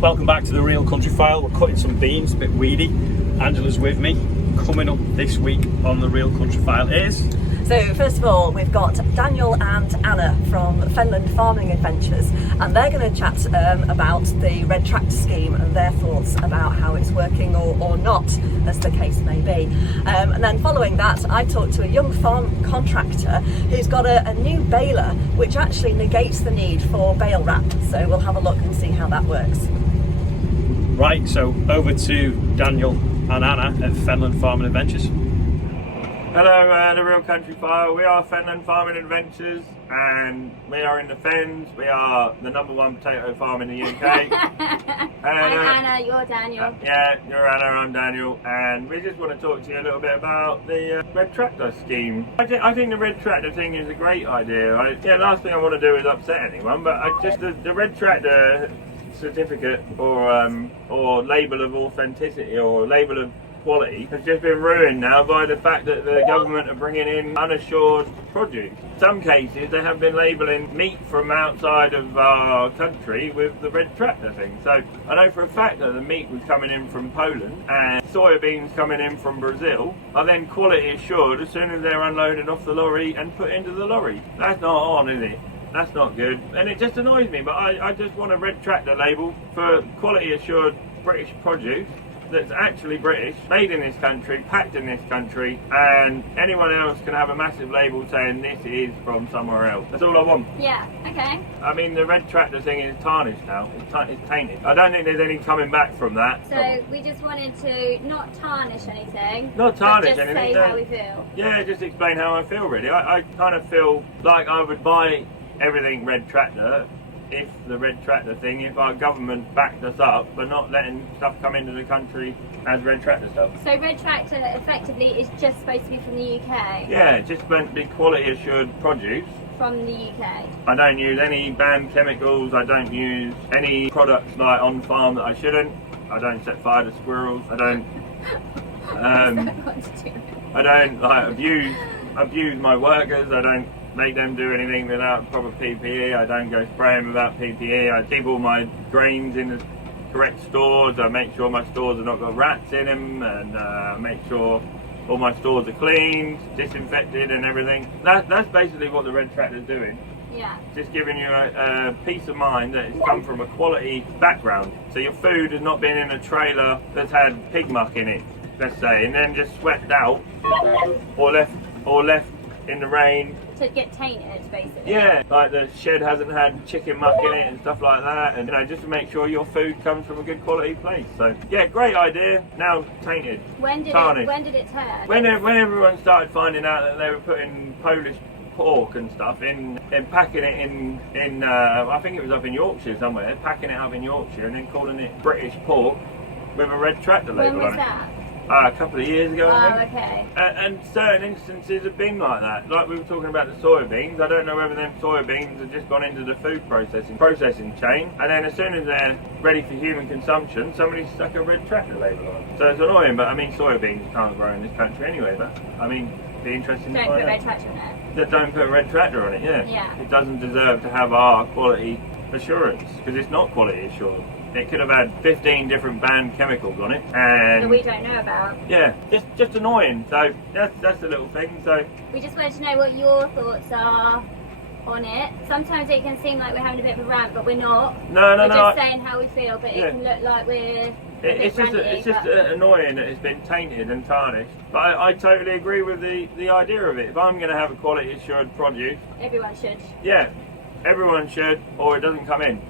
Welcome back to the Real Country File. We're cutting some beans, a bit weedy. Angela's with me. Coming up this week on the Real Country File is... So first of all, we've got Daniel and Anna from Fenland Farming Adventures, and they're going to chat about the red tractor scheme and their thoughts about how it's working or not, as the case may be. And then following that, I talked to a young farm contractor who's got a new baler, which actually negates the need for bale wrap. So we'll have a look and see how that works. Right, so over to Daniel and Anna at Fenland Farming Adventures. Hello, the Real Country File. We are Fenland Farming Adventures, and we are in the Fens. We are the #1 potato farm in the UK. I'm Anna, you're Daniel. Yeah, you're Anna, I'm Daniel, and we just want to talk to you a little bit about the red tractor scheme. I think the red tractor thing is a great idea. Last thing I want to do is upset anyone, but the red tractor certificate or label of authenticity or label of quality has just been ruined now by the fact that the government are bringing in unassured produce. In some cases they have been labelling meat from outside of our country with the red tractor thing. So I know for a fact that the meat was coming in from Poland and soybeans coming in from Brazil are then quality assured as soon as they're unloaded off the lorry and put into the lorry. That's not on, is it? That's not good, and it just annoys me, but I just want a red tractor label for quality assured British produce that's actually British, made in this country, packed in this country, and anyone else can have a massive label saying this is from somewhere else. That's all I want. Yeah, okay. I mean, the red tractor thing is tarnished now. It's tainted. I don't think there's any coming back from that. So we just wanted to not tarnish anything. Not tarnish but just anything. say how we feel. Yeah, just explain how I feel, really. I kind of feel like I would buy everything red tractor if the red tractor thing, if our government backed us up but not letting stuff come into the country as red tractor stuff. So red tractor effectively is just supposed to be from the UK? Yeah, it's just meant to be quality assured produce. From the UK? I don't use any banned chemicals, I don't use any products like on farm that I shouldn't. I don't set fire to squirrels, I don't I don't like abuse my workers, I don't make them do anything without proper PPE. I don't go spraying without PPE. I keep all my grains in the correct stores. I make sure my stores have not got rats in them, and make sure all my stores are cleaned, disinfected and everything. That's basically what the red tractor is doing. Yeah. Just giving you a peace of mind that it's come from a quality background. So your food has not been in a trailer that's had pig muck in it, let's say, and then just swept out or left in the rain. To get tainted, basically. Yeah, like the shed hasn't had chicken muck in it and stuff like that, and just to make sure your food comes from a good quality place. So yeah, great idea. Now tainted. When did it turn? When everyone started finding out that they were putting Polish pork and stuff in packing it in I think it was up in Yorkshire somewhere, packing it up in Yorkshire and then calling it British pork with a red tractor label on it. When was that? A couple of years ago, I think. Okay. And certain instances have been like that. Like we were talking about the soybeans. I don't know whether them soybeans have just gone into the food processing chain, and then as soon as they're ready for human consumption, somebody stuck a red tractor label on it. So it's annoying, but I mean, soybeans can't grow in this country anyway, but I mean, it'd be interesting to find out. Don't put red tractor on it. Just don't put a red tractor on it, yeah. Yeah. It doesn't deserve to have our quality assurance, because it's not quality assured. It could have had 15 different banned chemicals on it, and that we don't know about. Yeah, just annoying. So that's a little thing. So we just wanted to know what your thoughts are on it. Sometimes it can seem like we're having a bit of a rant, but we're not. No. We're just saying how we feel, but it can look like we're. It's just annoying that it's been tainted and tarnished. But I totally agree with the idea of it. If I'm going to have a quality assured produce, everyone should. Yeah, everyone should, or it doesn't come in.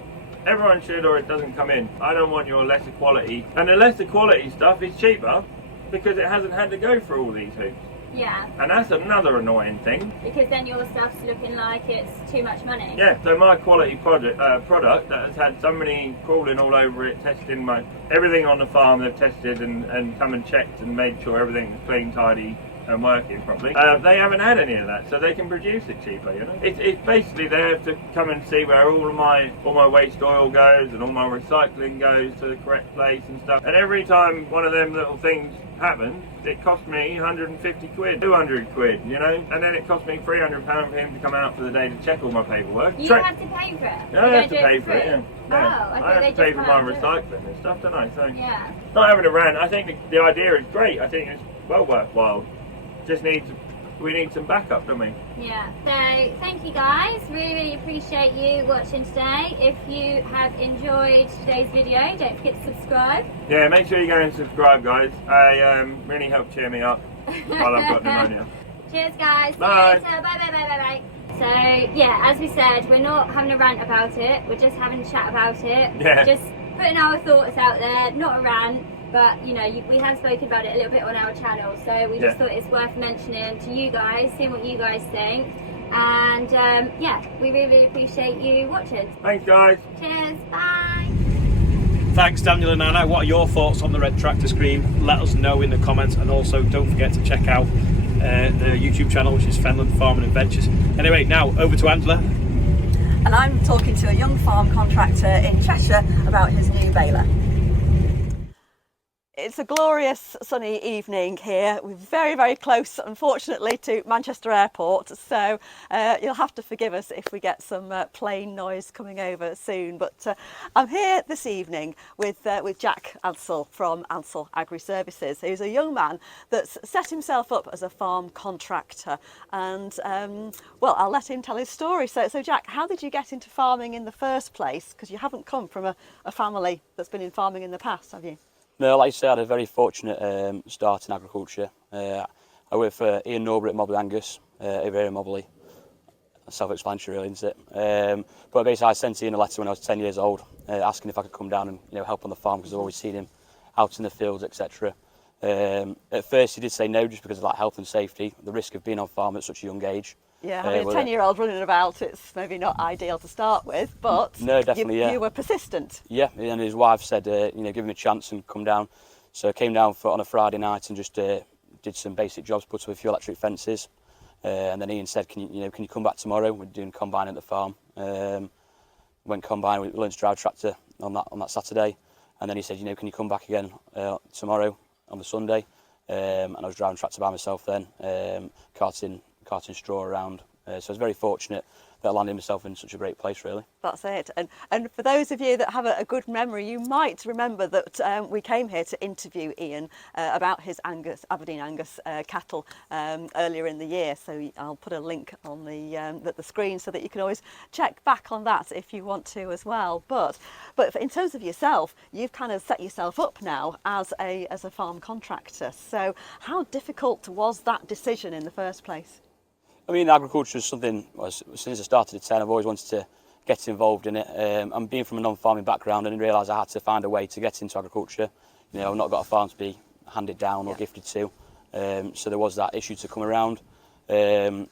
Everyone should, or it doesn't come in. I don't want your lesser quality. And the lesser quality stuff is cheaper because it hasn't had to go through all these hoops. Yeah. And that's another annoying thing. Because then your stuff's looking like it's too much money. Yeah, so my quality product that has had somebody crawling all over it, testing everything on the farm they've tested and come and checked and made sure everything was clean, tidy, and working properly. They haven't had any of that, so they can produce it cheaper. You know, it's basically there to come and see where all my waste oil goes and all my recycling goes to the correct place and stuff. And every time one of them little things happens, it cost me 150 quid, 200 quid, you know, and then it cost me £300 for him to come out for the day to check all my paperwork. You have to pay for it? Yeah, I have to pay for it, yeah. Oh, I have to pay for my recycling and stuff, don't I? So, yeah. Not having a rant, I think the idea is great. I think it's well worthwhile. We need some backup, don't we? Yeah. So thank you guys. Really appreciate you watching today. If you have enjoyed today's video, don't forget to subscribe. Yeah, make sure you go and subscribe, guys. Really help cheer me up while I've got pneumonia. Cheers, guys. Bye. See you later. Bye. So yeah, as we said, we're not having a rant about it. We're just having a chat about it. Yeah. Just putting our thoughts out there. Not a rant. But, you know, we have spoken about it a little bit on our channel, so we just thought it's worth mentioning to you guys, seeing what you guys think. And, yeah, we really appreciate you watching. Thanks, guys. Cheers, bye. Thanks, Daniel and Anna. What are your thoughts on the red tractor scheme? Let us know in the comments, and also don't forget to check out the YouTube channel, which is Fenland Farming Adventures. Anyway, now over to Angela. And I'm talking to a young farm contractor in Cheshire about his new baler. It's a glorious sunny evening here. We're very close, unfortunately, to Manchester Airport, so you'll have to forgive us if we get some plane noise coming over soon. But I'm here this evening with Jack Ansell from Ansell Agri Services, who's a young man that's set himself up as a farm contractor. And well, I'll let him tell his story. So Jack, how did you get into farming in the first place? Because you haven't come from a family that's been in farming in the past, have you? No, like you say, I had a very fortunate start in agriculture. I worked for Ian Norbury at Mobley Angus, over here in Mobley. Self-explanatory, really, isn't it? But basically, I sent Ian a letter when I was 10 years old, asking if I could come down and help on the farm, because I've always seen him out in the fields, etc. At first, he did say no, just because of like health and safety, the risk of being on farm at such a young age. Yeah, having a 10-year-old running about, it's maybe not ideal to start with, but no, definitely, you were persistent. Yeah, and his wife said, give him a chance and come down. So I came down on a Friday night and just did some basic jobs, put up a few electric fences. And then Ian said, can you come back tomorrow? We're doing combine at the farm. Went combine, we learned to drive tractor on that Saturday. And then he said, can you come back again tomorrow on the Sunday? And I was driving tractor by myself then, carting straw around. So I was very fortunate that I landed myself in such a great place, really. That's it. And for those of you that have a good memory, you might remember that we came here to interview Ian about his Aberdeen Angus cattle earlier in the year. So I'll put a link on the screen so that you can always check back on that if you want to as well. But in terms of yourself, you've kind of set yourself up now as a farm contractor. So how difficult was that decision in the first place? I mean, agriculture is something, since I started at 10, I've always wanted to get involved in it. I'm being from a non-farming background, and I realised I had to find a way to get into agriculture. I've not got a farm to be handed down or gifted to, so there was that issue to come around. So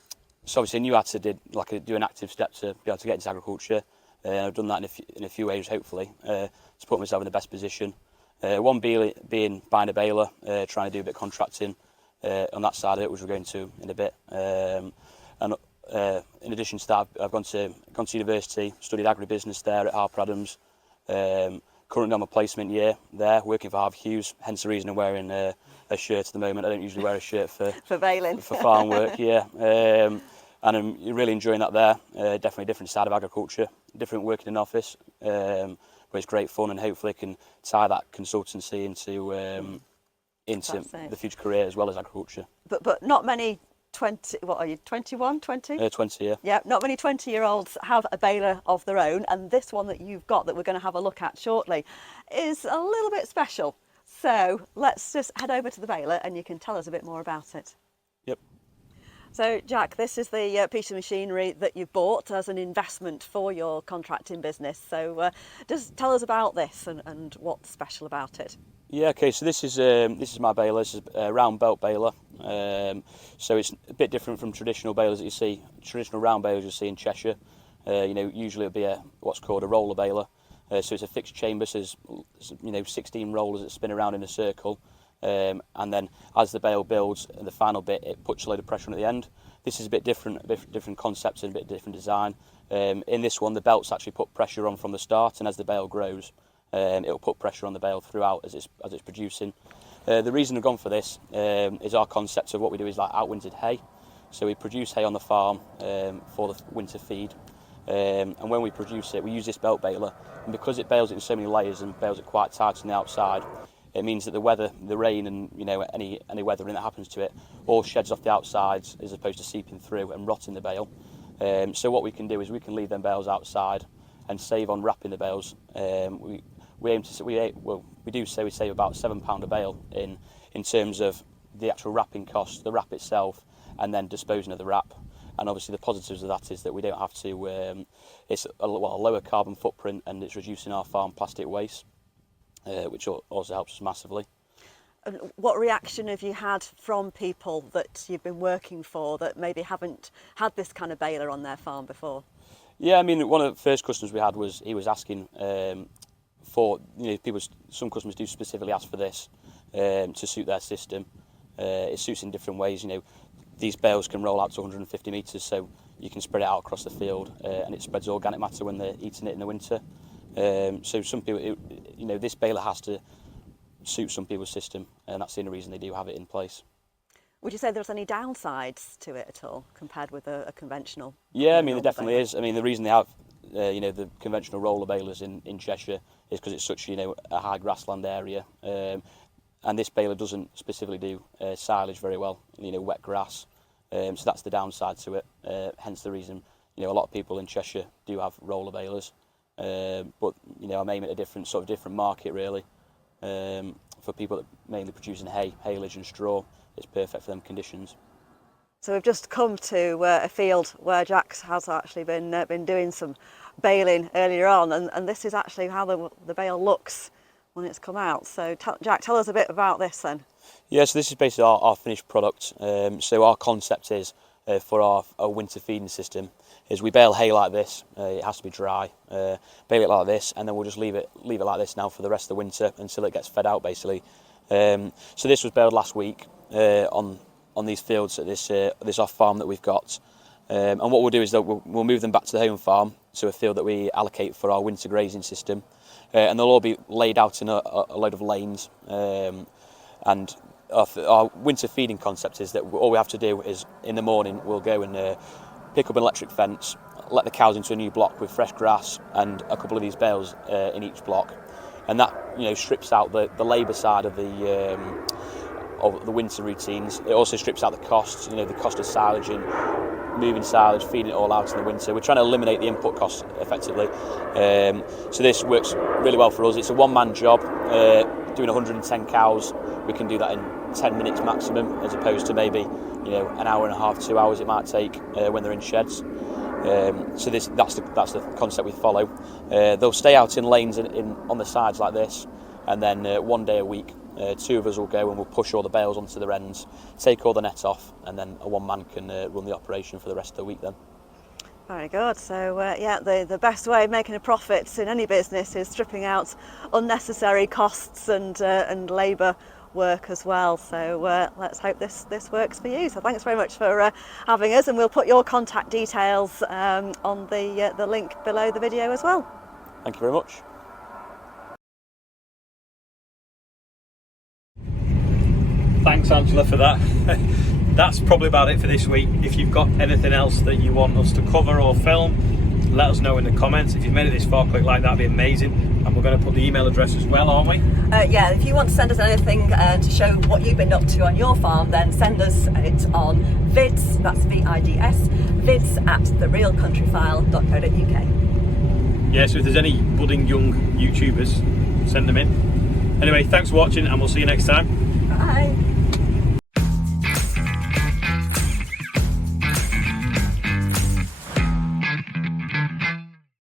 obviously I knew I had to do an active step to be able to get into agriculture. I've done that in a few ways, hopefully, to put myself in the best position. One being buying a baler, trying to do a bit of contracting on that side of it, which we're going to in a bit. And in addition to that, I've gone to university, studied agribusiness there at Harper Adams. Currently on my placement year there, working for Harvey Hughes, hence the reason I'm wearing a shirt at the moment. I don't usually wear a shirt for baling. For farm work, yeah. And I'm really enjoying that there. Definitely a different side of agriculture, different working in an office, but it's great fun, and hopefully I can tie that consultancy into the future career as well as agriculture. But not many 20, what are you, 21, 20? 20, yeah. Yeah, not many 20-year-olds have a baler of their own, and this one that you've got that we're going to have a look at shortly is a little bit special. So let's just head over to the baler and you can tell us a bit more about it. Yep. So Jack, this is the piece of machinery that you bought as an investment for your contracting business. So just tell us about this and what's special about it. Yeah, okay, so this is my baler. This is a round belt baler. So it's a bit different from traditional balers that you see. Traditional round balers you see in Cheshire. Usually it'll be what's called a roller baler. So it's a fixed chamber, so there's 16 rollers that spin around in a circle. and then as the bale builds, the final bit, it puts a load of pressure on at the end. This is a bit different concept and a bit different design. In this one, the belts actually put pressure on from the start, and as the bale grows, it will put pressure on the bale throughout as it's producing. The reason we've gone for this is our concept of what we do is like outwintered hay. So we produce hay on the farm for the winter feed, and when we produce it, we use this belt baler, and because it bales it in so many layers and bales it quite tight on the outside, it means that the weather, the rain, and any weathering that happens to it, all sheds off the outsides as opposed to seeping through and rotting the bale. So what we can do is we can leave them bales outside and save on wrapping the bales. We do say we save about £7 a bale in terms of the actual wrapping cost, the wrap itself, and then disposing of the wrap. And obviously the positives of that is that we don't have to. It's a lower carbon footprint, and it's reducing our farm plastic waste, which also helps us massively. And what reaction have you had from people that you've been working for that maybe haven't had this kind of baler on their farm before? Yeah, I mean, one of the first customers we had was asking for, people. Some customers do specifically ask for this to suit their system. It suits in different ways. These bales can roll out to 150 metres, so you can spread it out across the field, and it spreads organic matter when they're eating it in the winter. So some people, this baler has to suit some people's system, and that's the only reason they do have it in place. Would you say there's any downsides to it at all compared with a conventional? Yeah, I mean, there definitely is. I mean, the reason they have, the conventional roller balers in Cheshire is because it's such, a high grassland area. And this baler doesn't specifically do silage very well, wet grass. So that's the downside to it. Hence the reason, a lot of people in Cheshire do have roller balers. But I'm aiming at a different market really. For people that mainly producing hay, haylage and straw, it's perfect for them conditions. So we've just come to a field where Jack has actually been doing some baling earlier on, and this is actually how the bale looks when it's come out. So Jack, tell us a bit about this then. Yeah, so this is basically our finished product. So our concept is for our winter feeding system is we bale hay like this. It has to be dry. Bale it like this, and then we'll just leave it like this now for the rest of the winter until it gets fed out basically. So this was baled last week on these fields at this off farm that we've got. And what we'll do is that we'll move them back to the home farm, to a field that we allocate for our winter grazing system. And they'll all be laid out in a load of lanes. And our winter feeding concept is that all we have to do is in the morning we'll go and pick up an electric fence, let the cows into a new block with fresh grass and a couple of these bales in each block, and that strips out the labour side of the winter routines. It also strips out the costs, the cost of silaging, moving silage, feeding it all out in the winter. We're trying to eliminate the input costs effectively. So this works really well for us. It's a one-man job. Doing 110 cows, we can do that in 10 minutes maximum, as opposed to maybe an hour and a half, 2 hours it might take when they're in sheds. So that's the concept we follow. They'll stay out in lanes on the sides like this, and then one day a week, two of us will go and we'll push all the bales onto their ends, take all the net off, and then a one man can run the operation for the rest of the week then. Very good. So the best way of making a profit in any business is stripping out unnecessary costs and labour work as well. So let's hope this works for you. So thanks very much for having us, and we'll put your contact details on the link below the video as well. Thank you very much. Thanks, Angela, for that. That's probably about it for this week. If you've got anything else that you want us to cover or film, let us know in the comments. If you've made it this far, click like, that'd be amazing. And we're going to put the email address as well, aren't we? Yeah, if you want to send us anything to show what you've been up to on your farm, then send us it on vids, that's VIDS, vids@therealcountryfile.co.uk. Yeah, so if there's any budding young YouTubers, send them in. Anyway, thanks for watching, and we'll see you next time. Bye.